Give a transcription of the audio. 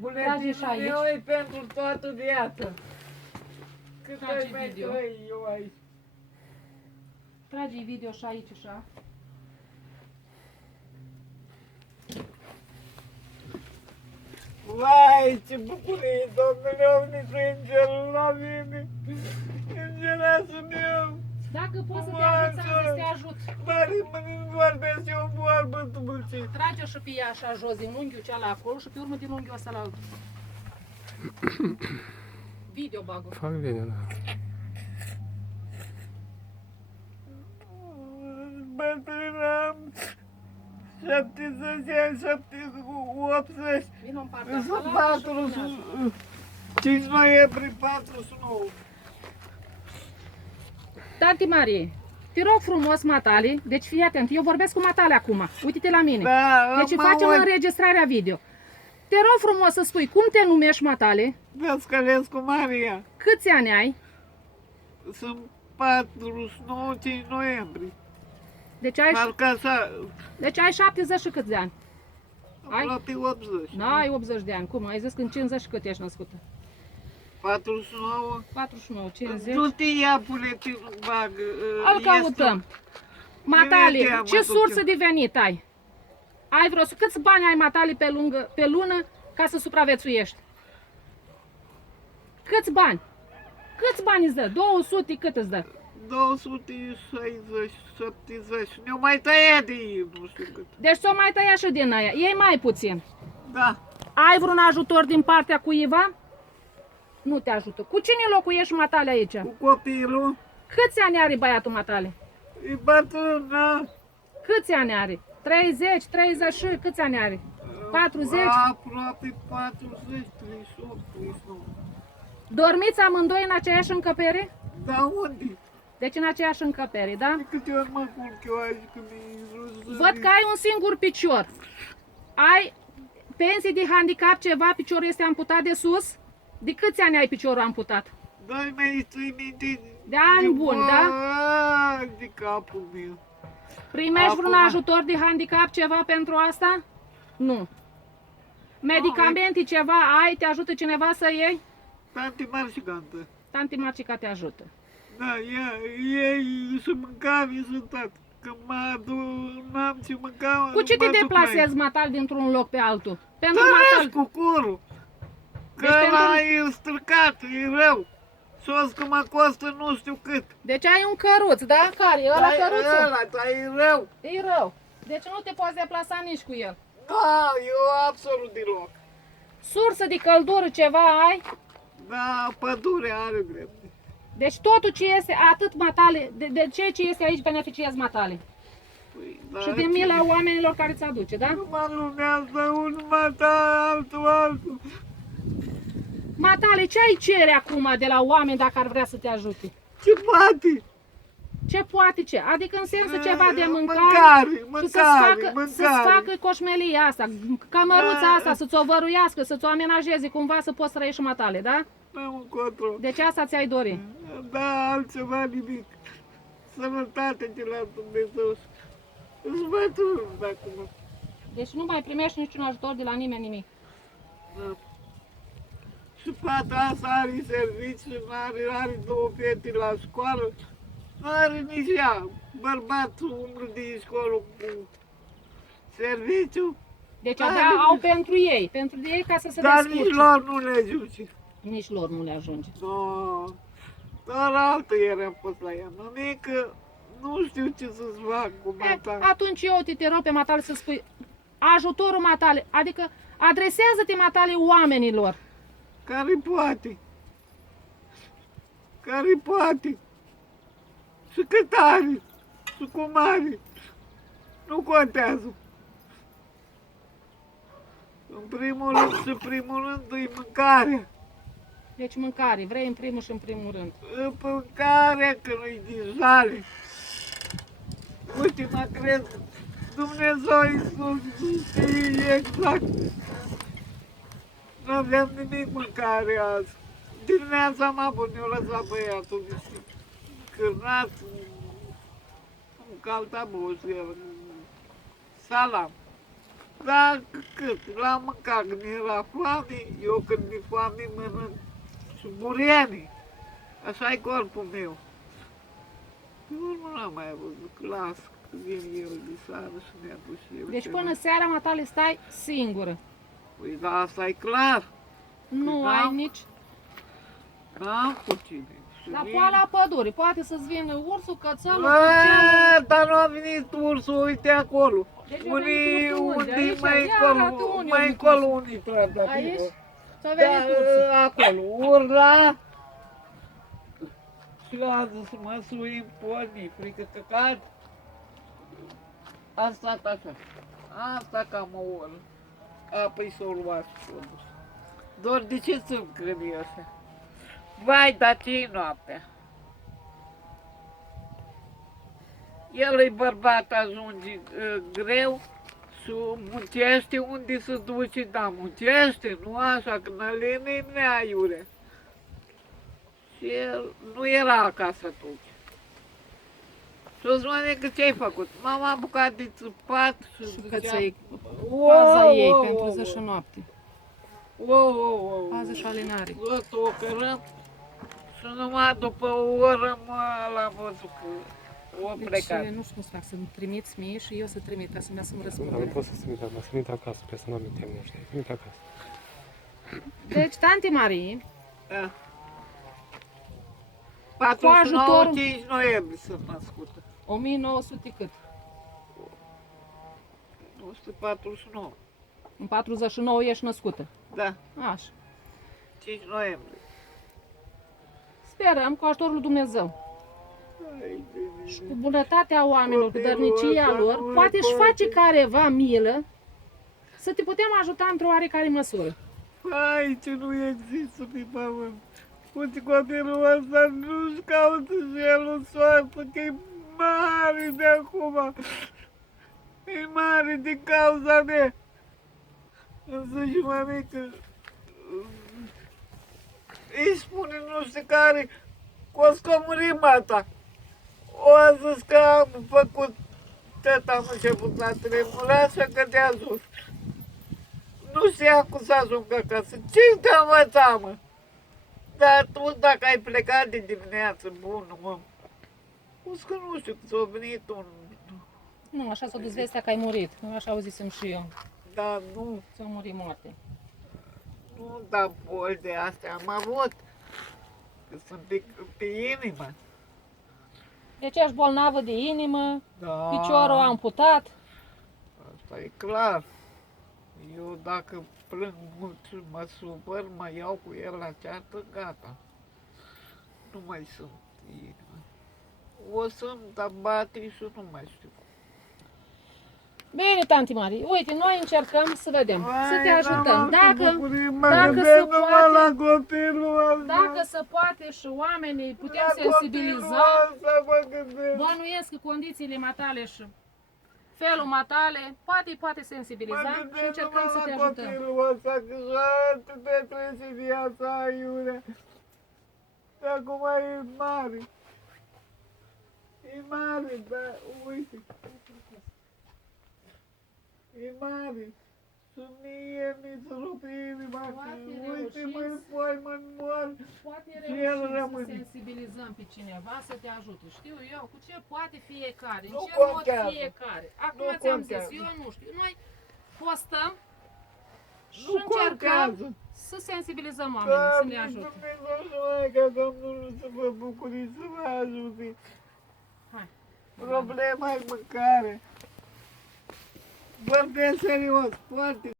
Buletinul meu e pentru toată viața. Cât Trage ai mai video. trăi eu aici? Tragi video și aici, așa. Vai, ce bucurie, Domnule Omnicu, îngerul la mine. Îngerasul meu. Dacă poți să te ajut, să te ajut. Mare, mă vorbesc eu în vorbă, tu mă ce. Trage-o și pe ea așa jos, din unghiul cealaltă acolo și pe urmă din unghiul ăsta la altul. Video bagă. Fac bine, da. Bătrânam 70 ani, 80. Vino în partea asta, Sunt lasă și 4, urmează. 5 noiembrie, 49. Tanti Marie, te rog frumos, matale, deci fii atent, eu vorbesc cu matale acum, uite-te la mine. Da, Deci mă facem uit. înregistrarea video. Te rog frumos să spui cum te numești, matale, Dascălescu Maria. câți ani ai, Sunt 49, 5 noiembrie. deci ai, Parcă așa, deci ai 70 și câți de ani? Ai? aproape 80. N-ai 80 de ani, cum? Ai zis că în 50 și cât ești născută? 49. 49, 50. Nu te ia buletinul bag. Îl căutăm. Matale, Imediat, ce mă sursă duc de venit ai? Ai vreo, câți bani ai, matale, pe lună ca să supraviețuiești? Câți bani? Câți bani îți dă? 200, cât îți dă? 260, 70. Ne-au mai tăiat de ei, nu știu cât. Deci ți-o mai tăia și din aia. Ei mai puțin. Da. Ai vreun ajutor din partea cuiva? Nu te ajută. Cu cine locuiești, matale, aici? Cu copilul. Câți ani are băiatul, matale? E bătrân, da? Câți ani are? 30, 30 și câți ani are? 40? Aproape 40, 38, 39. Dormiți amândoi în aceeași încăpere? Da, unde? Deci în aceeași încăpere, da? De câte ori mă culc eu aici când e jos? Văd că ai un singur picior. Ai pensii de handicap ceva? Piciorul este amputat de sus? De câți ani ai piciorul amputat? Dai mai ții minte De ani buni, da? De capul meu. Primești vreun Acum- ajutor de handicap ceva pentru asta? Nu. Medicamente ceva ai? Te ajută cineva să iei? Tante marșicantă. Tanti Marcica te ajută. Da, ei și mâncare și tot. Că n-am ce mânca. Cu ce mă te duc deplasezi, matal, dintr-un loc pe altul? Pentru Tărăsc matal. cu curul. Că Deci pentru- ăla e stricat, e rău. Sos că mă costă nu știu cât. Deci ai un căruț, da? Care? Ăla Dar căruțul? ăla, dar e rău. E rău. Deci nu te poți deplasa nici cu el. Da, eu absolut deloc. Sursă de căldură ceva ai? Da, pădure are drept. Deci totul ce este, atât matale, de ceea ce este aici beneficiezi matale. Păi, da, Și de mila oamenilor care ți aduce, da? Nu mă lumează unul mata, altul. Matale, ce ai cere acum de la oameni dacă ar vrea să te ajute? Ce poate? Ce poate ce? Adică în sensul ceva de mâncare, Mâncare, și să-ți mâncare. facă coșmelia asta, cămăruța Da. asta, să ți-o văruiască, să ți-o amenajeze cumva să poți trăiești matale, da? N-am încotro. Deci asta ți-ai dori. Da, altceva nimic. Sănătate de la Dumnezeu. Îți bătrân acum. Deci nu mai primești niciun ajutor de la nimeni nimic. Da. Și fata asta are serviciu, are două fete la școală. Nu are nici ea. Bărbatul umblă din școală cu serviciu. Deci Da, abia nici- au pentru ei ca să se Dar nici descurce. lor nu le ajunge. Nici lor nu le ajunge. No, doar altă ieri am fost la ea. Mămică, nu știu ce să-ți fac cu mata. Atunci eu te rog pe matale să spui ajutorul matale, adică adresează-te matale oamenilor. Care poate? Care poate? Și cât are? Și cum are? Nu contează. În primul rând, e mâncarea. Deci mâncare, vrei în primul și în primul rând. Mâncarea, că nu-i din jale. Uite, mă crezi, Dumnezeu Iisus știe exact. Nu aveam nimic mâncare azi. Dimineața m-a bun, eu lăsat băiatul niște cârnat, un caltabuș, salam. Dar cât? L-am mâncat când era foame, eu când e foame mănânc și bureani. Așa e corpul meu. Pe urmă n-am mai văzut, las, că vine el de seară și ne-a dus și eu. Deci ceva. până seara, matale, stai singură. Păi da, asta e clar. Nu Da. ai nici... N-am cu cine. Și La vin- poala pădurii, poate să-ți vină ursul, cățelul, Bă, cârcelul. dar nu a venit ursul, uite acolo. Deci a Unii, venit ursul unde? unde Aici? mai Ia arată încolo, unde mai a venit încolo ursul. unii trădă. Aici? S-a Da, venit ursul. acolo, urla. Și l-a zis să mă sui în porni, frică că cad. A stat așa. A stat cam o oră. Apoi s-o luat și s-o dus. Doar de ce sunt crede așa? Vai, dar ce-i noaptea? El e bărbat, ajunge greu și muncește unde se duce, dar muncește, nu așa, că n-alene mea iure. Și el nu era acasă atunci. Și o spune că ce-ai făcut? M-am apucat de țăpat și Și zicea, căței, "Wow, paza ei wow, pentru wow, zi și wow, noapte. wow, wow, wow, Pază și alinare. Tot o cărăm și numai după o oră l-am văzut că o Deci plecat. nu știu cum să fac, să-mi trimiți mie și eu să trimit ca să-mi să-mi Dar nu răspundă. pot să trimit acasă, trimit acasă, pe să nu amintim, nu știu, trimit acasă. Deci, tanti Marie, Da. 49, ajutorul- 5 noiembrie sunt născută. 1900 cât? 1949. În 49 ești născută. Da, Așa. 5 noiembrie. Sperăm cu ajutorul lui Dumnezeu Ai, bine, și cu bunătatea oamenilor, cu dărnicia Copilul ăsta lor, nu-i poate își poate. face careva milă să te putem ajuta într-o oarecare măsură. Hai, ce nu există pe pământ. Uite, copilul ăsta nu-și caută și el o soartă, că e mare de acum. E mare din cauza mea. Însă și mămică îi spune nu știu care că o să muri mata. O a zis că am făcut tata, am început la tremurat și că te-a ajuns. Nu știa cum să ajung acasă. Ce te învăța, mă? Dar tu, dacă ai plecat de dimineață, bun, mă, o să că nu știu, că s-a venit un... Nu, așa s-a dus vestea că ai murit. Așa auzisem și eu. Dar nu, Ți-a murit moarte. nu, dar boli de astea am avut. Că sunt pe inimă. Deci ești bolnavă de inimă, Da. piciorul amputat. Asta e clar. Eu dacă plâng mult și mă supăr, mă iau cu el la ceartă, gata. Nu mai sunt inimă. O să-mi da bate și nu mai știu. Bine, tanti Marie, uite, noi încercăm să vedem, să te Vai, ajutăm. da, mă, ce bucurie, mă dacă gândesc se numai poate- la copilul ăsta. Dacă se poate și oamenii putem La sensibiliza, copilul ăsta mă gândesc. bănuiesc că condițiile matale și felul matale poate Mă sensibiliza și gândesc încercăm numai să te la ajutăm. copilul ăsta, că și te trece viața aiurea. Și acum e mare. E mare, dar uite. E mare. Și mie mi-ți rupe inima. că Poate Uite, reușiți. măi, poi mă mor. Poate Și el reușim să rămâne. sensibilizăm pe cineva să te ajute. Știu eu cu ce poate fiecare, în Nu ce mod contează. fiecare. Acum Nu ți-am zis, contează. eu nu știu. Noi postăm și Nu încercăm contează. să sensibilizăm oamenii, să ne Doamne, ajute. Dumnezeu și Maica Domnului să vă bucuriți, să vă ajute. Hai. Problema e mâncare. Vorbesc serios, foarte